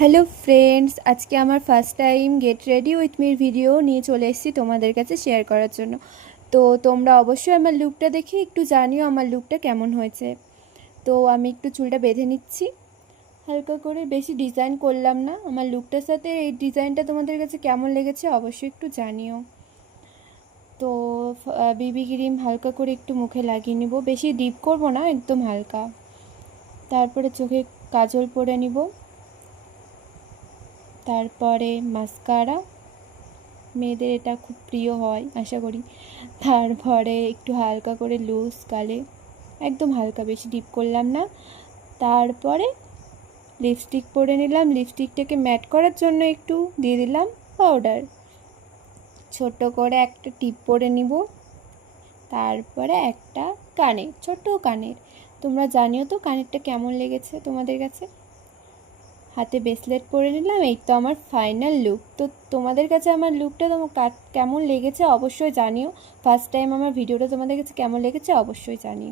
Hello friends, আজকে আমার first time get ready with Mir video নিয়ে চলে এসেছি তোমাদের কাছে শেয়ার করার জন্য। তো তোমরা অবশ্যই আমার লুকটা দেখে একটু জানিও আমার লুকটা কেমন হয়েছে। তো আমি একটু চুলটা বেঁধে নিচ্ছি হালকা করে, বেশি ডিজাইন করলাম না। আমার লুকটার সাথে এই ডিজাইনটা তোমাদের কাছে কেমন লেগেছে অবশ্যই একটু জানিও। তো বিবি ক্রিম হালকা করে একটু মুখে লাগিয়ে নিব, বেশি ডিপ করব না, একদম হালকা। তারপরে চোখে কাজল পরে নিব, তারপরে মাস্কারা, মেয়েদের এটা খুব প্রিয় হয় আশা করি। তারপরে একটু হালকা করে লুজ গালে, একদম হালকা, বেশি ডিপ করলাম না। তারপরে লিপস্টিক পরে নিলাম, লিপস্টিকটাকে ম্যাট করার জন্য একটু দিয়ে দিলাম পাউডার। ছোট করে একটা টিপ পরে নিব, তারপরে একটা কানের, ছোট কানের। তোমরা জানিও তো কানেরটা কেমন লেগেছে তোমাদের কাছে। হাতে ব্রেসলেট পরে নিলাম। এই তো আমার ফাইনাল লুক। তো তোমাদের কাছে আমার লুকটা কেমন লেগেছে অবশ্যই জানিও। ফার্স্ট টাইম আমার ভিডিওটা তোমাদের কাছে কেমন লেগেছে অবশ্যই জানিও।